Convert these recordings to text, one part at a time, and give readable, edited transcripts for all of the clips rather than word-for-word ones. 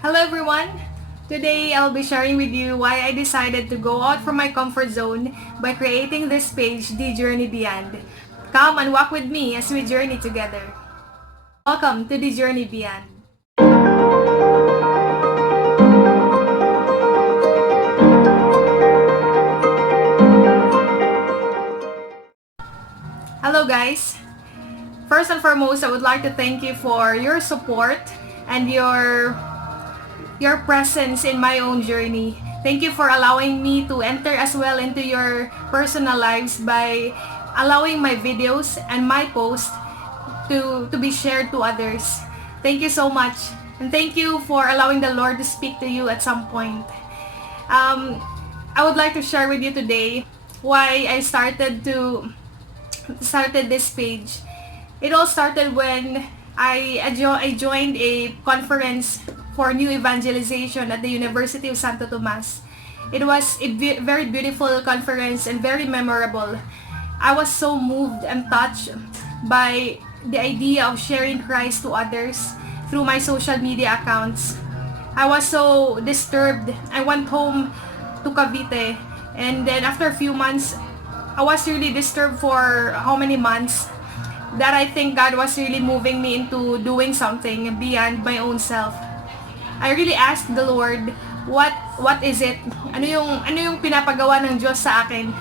Hello everyone! Today I'll be sharing with you why I decided to go out from my comfort zone by creating this page, The Journey Beyond. Come and walk with me as we journey together. Welcome to The Journey Beyond. Hello guys! First and foremost, I would like to thank you for your support and your presence in my own journey. Thank you for allowing me to enter as well into your personal lives by allowing my videos and my posts to be shared to others. Thank you so much. And thank you for allowing the Lord to speak to you at some point. I would like to share with you today why I started this page. It all started when I joined a conference for new evangelization at the University of Santo Tomas. It was a very beautiful conference and very memorable. I was so moved and touched by the idea of sharing Christ to others through my social media accounts. I was so disturbed. I went home to Cavite, and then after a few months, I was really disturbed for how many months that I think God was really moving me into doing something beyond my own self. I really asked the Lord, what is it? Ano yung pinapagawa ng Diyos sa akin?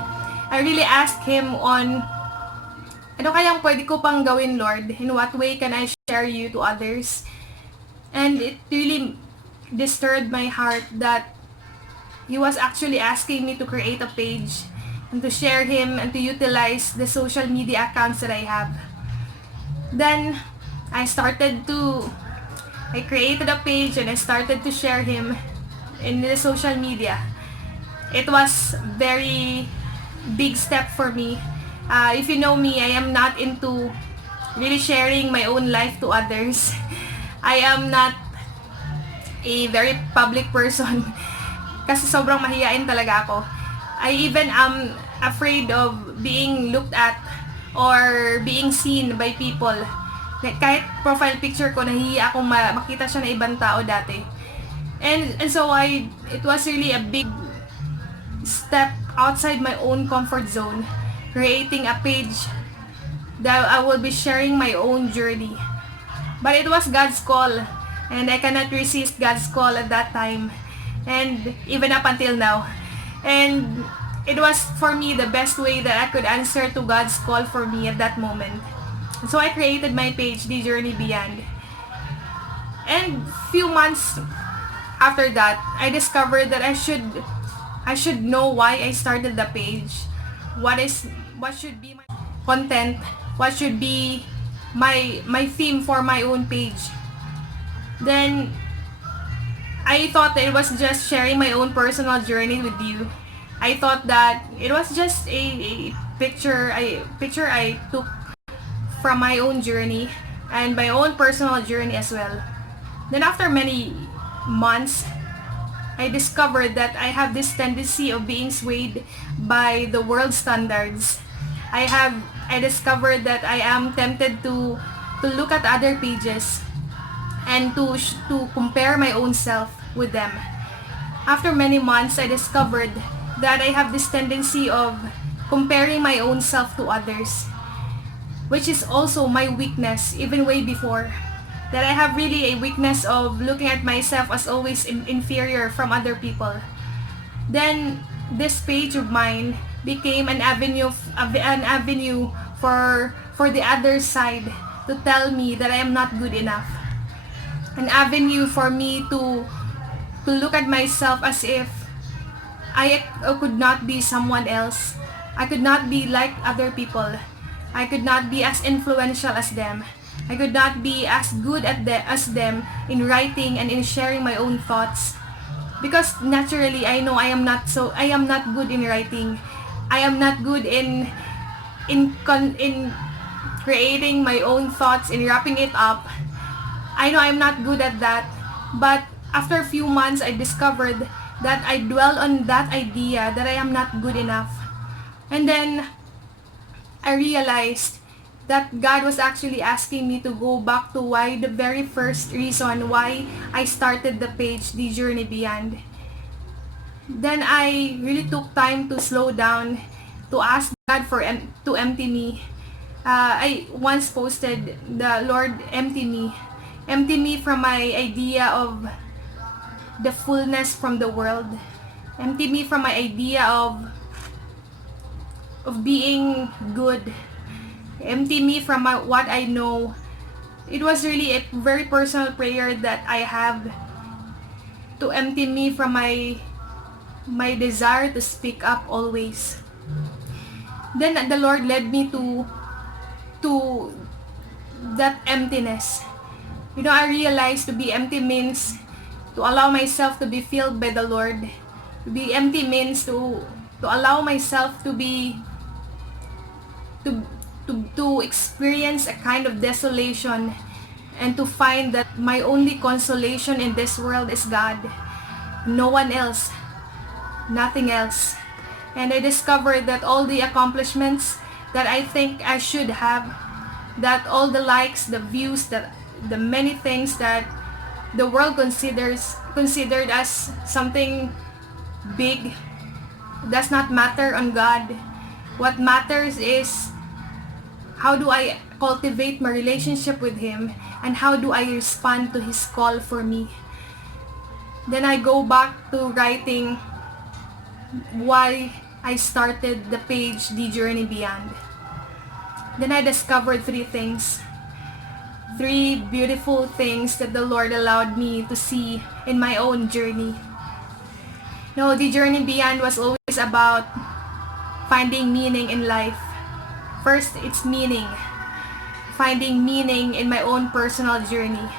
I really asked Him on, ano kayang pwede ko pang gawin, Lord? In what way can I share you to others? And it really disturbed my heart that He was actually asking me to create a page and to share Him and to utilize the social media accounts that I have. Then, I created a page and I started to share Him in the social media. It was very big step for me. If you know me, I am not into really sharing my own life to others. I am not a very public person kasi sobrang mahiyain talaga ako. I even am afraid of being looked at or being seen by people. Kahit profile picture ko, nahihiya akong makita siya na ibang tao dati. And so it was really a big step outside my own comfort zone, creating a page that I will be sharing my own journey. But it was God's call, and I cannot resist God's call at that time, and even up until now. And it was for me the best way that I could answer to God's call for me at that moment. So I created my page, The Journey Beyond. And few months after that, I discovered that I should know why I started the page. What should be my content? What should be my theme for my own page? Then I thought that it was just sharing my own personal journey with you. I thought that it was just a picture I took from my own journey and my own personal journey as well. Then after many months, I discovered that I have this tendency of being swayed by the world standards. I discovered that I am tempted to look at other pages and to compare my own self with them. After many months, I discovered that I have this tendency of comparing my own self to others, which is also my weakness even way before. That I have really a weakness of looking at myself as always inferior from other people. Then this page of mine became an avenue for the other side to tell me that I am not good enough. An avenue for me to look at myself as if I could not be someone else. I could not be like other people. I could not be as influential as them. I could not be as good as them in writing and in sharing my own thoughts. Because naturally, I know I am not good in writing. I am not good in creating my own thoughts, in wrapping it up. I know I'm not good at that. But after a few months, I discovered that I dwell on that idea that I am not good enough. And then I realized that God was actually asking me to go back to why the very first reason why I started the page, The Journey Beyond. Then I really took time to slow down, to ask God to empty me. I once posted, the Lord empty me from my idea of the fullness from the world, empty me from my idea of being good, empty me from what I know. It was really a very personal prayer that I have, to empty me from my desire to speak up always. Then the Lord led me to that emptiness. I realized to be empty means to allow myself to be filled by the Lord. To be empty means to allow myself to be to experience a kind of desolation, and to find that my only consolation in this world is God. No one else. Nothing else. And I discovered that all the accomplishments that I think I should have, that all the likes, the views, that the many things that the world considered as something big, does not matter on God. What matters is how do I cultivate my relationship with Him, and how do I respond to His call for me. Then I go back to writing why I started the page, The Journey Beyond. Then I discovered three beautiful things that the Lord allowed me to see in my own journey. The Journey Beyond was always about finding meaning in life. First, it's meaning. Finding meaning in my own personal journey.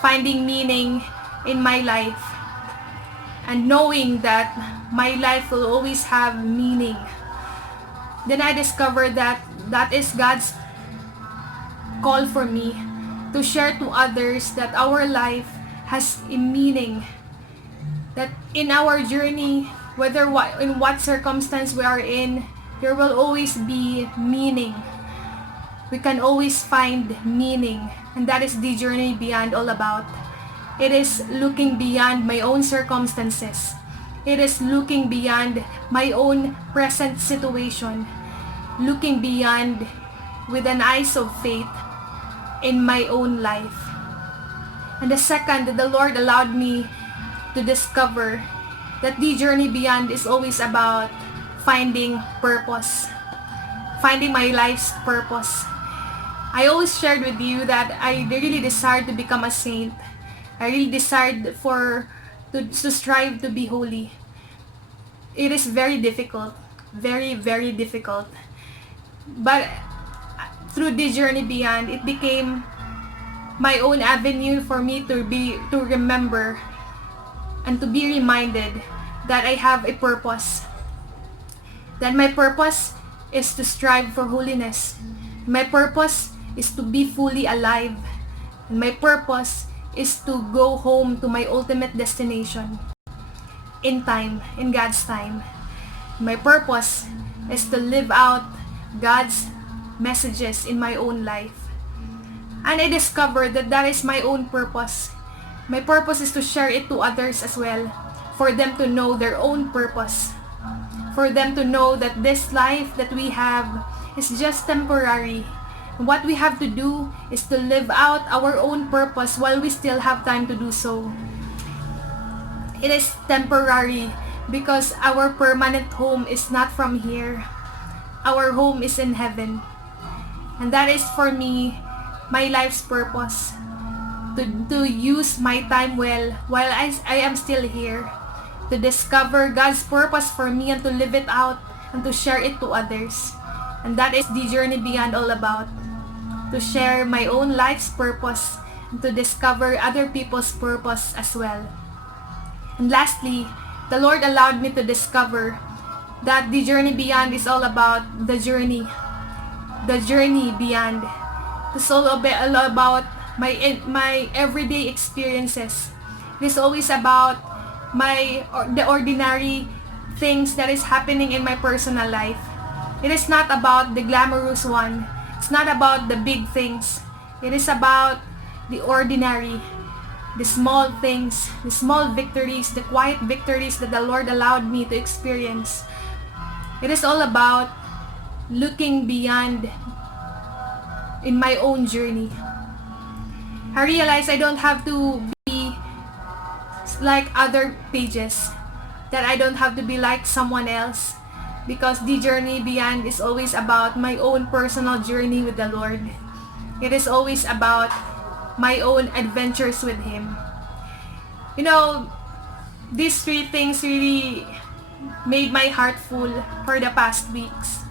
Finding meaning in my life. And knowing that my life will always have meaning. Then I discovered that is God's call for me, to share to others that our life has a meaning. That in our journey, in what circumstance we are in, there will always be meaning. We can always find meaning. And that is The Journey Beyond all about. It is looking beyond my own circumstances. It is looking beyond my own present situation. Looking beyond with an eyes of faith in my own life. And the second, the Lord allowed me to discover that The Journey Beyond is always about finding purpose. Finding my life's purpose. I always shared with you that I really desired to become a saint. I really desired to strive to be holy. It is very difficult. Very, very difficult. But through The Journey Beyond, it became my own avenue for me to remember and to be reminded that I have a purpose. That my purpose is to strive for holiness. My purpose is to be fully alive. And my purpose is to go home to my ultimate destination. In time, in God's time. My purpose is to live out God's messages in my own life. And I discovered that is my own purpose. My purpose is to share it to others as well, for them to know their own purpose. For them to know that this life that we have is just temporary. What we have to do is to live out our own purpose while we still have time to do so. It is temporary because our permanent home is not from here. Our home is in heaven. And that is for me, my life's purpose. To use my time well while I am still here. To discover God's purpose for me and to live it out and to share it to others. And that is The Journey Beyond all about. To share my own life's purpose and to discover other people's purpose as well. And lastly, the Lord allowed me to discover that The Journey Beyond is all about the journey. The journey beyond. It's all about my everyday experiences. It is always about the ordinary things that is happening in my personal life. It is not about the glamorous one. It's It's not about the big things. It is about the ordinary, the small things, the small victories, the quiet victories that the Lord allowed me to experience. It is all about looking beyond in my own journey. I realize I don't have to be like other pages, that I don't have to be like someone else, because the journey beyond is always about my own personal journey with the Lord. It is always about my own adventures with Him. You know, these three things really made my heart full for the past weeks.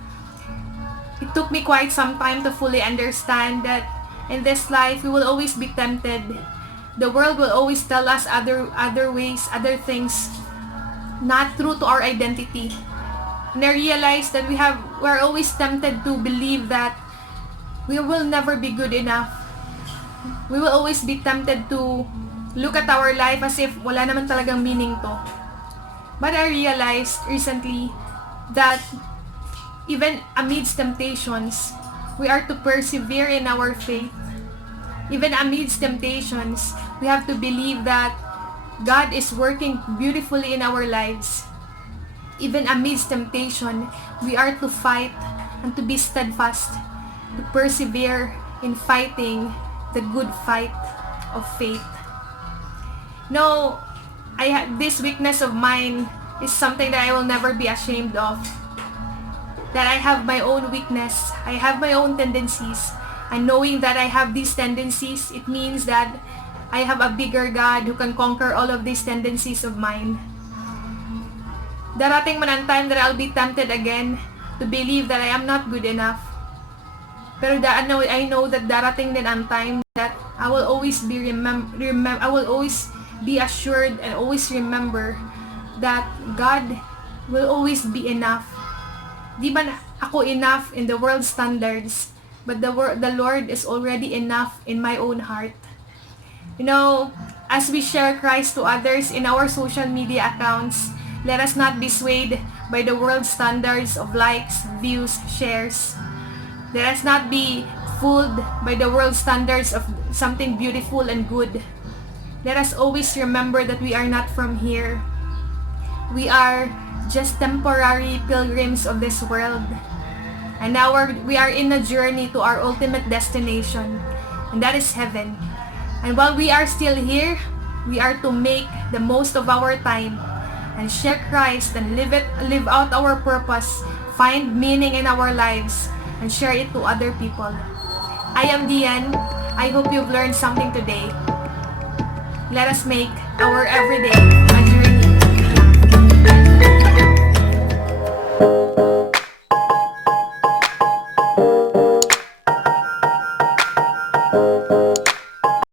It took me quite some time to fully understand that in this life we will always be tempted. The world will always tell us other ways, other things, not true to our identity. And I realized that we're always tempted to believe that we will never be good enough. We will always be tempted to look at our life as if wala naman talagang meaning to. But I realized recently that even amidst temptations, we are to persevere in our faith. Even amidst temptations, we have to believe that God is working beautifully in our lives. Even amidst temptation, we are to fight and to be steadfast, to persevere in fighting the good fight of faith. No, this weakness of mine is something that I will never be ashamed of. That I have my own weakness, I have my own tendencies, and knowing that I have these tendencies, it means that I have a bigger God who can conquer all of these tendencies of mine. Darating man ang time that I'll be tempted again to believe that I am not good enough. Pero I know that darating din ang time that I will always be I will always be assured and always remember that God will always be enough. Di ba ako enough in the world standards, but the Lord is already enough in my own heart. You know, as we share Christ to others in our social media accounts, let us not be swayed by the world standards of likes, views, shares. Let us not be fooled by the world standards of something beautiful and good. Let us always remember that we are not from here. We are just temporary pilgrims of this world. And now we are in a journey to our ultimate destination, and that is heaven. And while we are still here, we are to make the most of our time and share Christ and live out our purpose, find meaning in our lives, and share it to other people. I am Deanne. I hope you've learned something today. Let us make our everyday a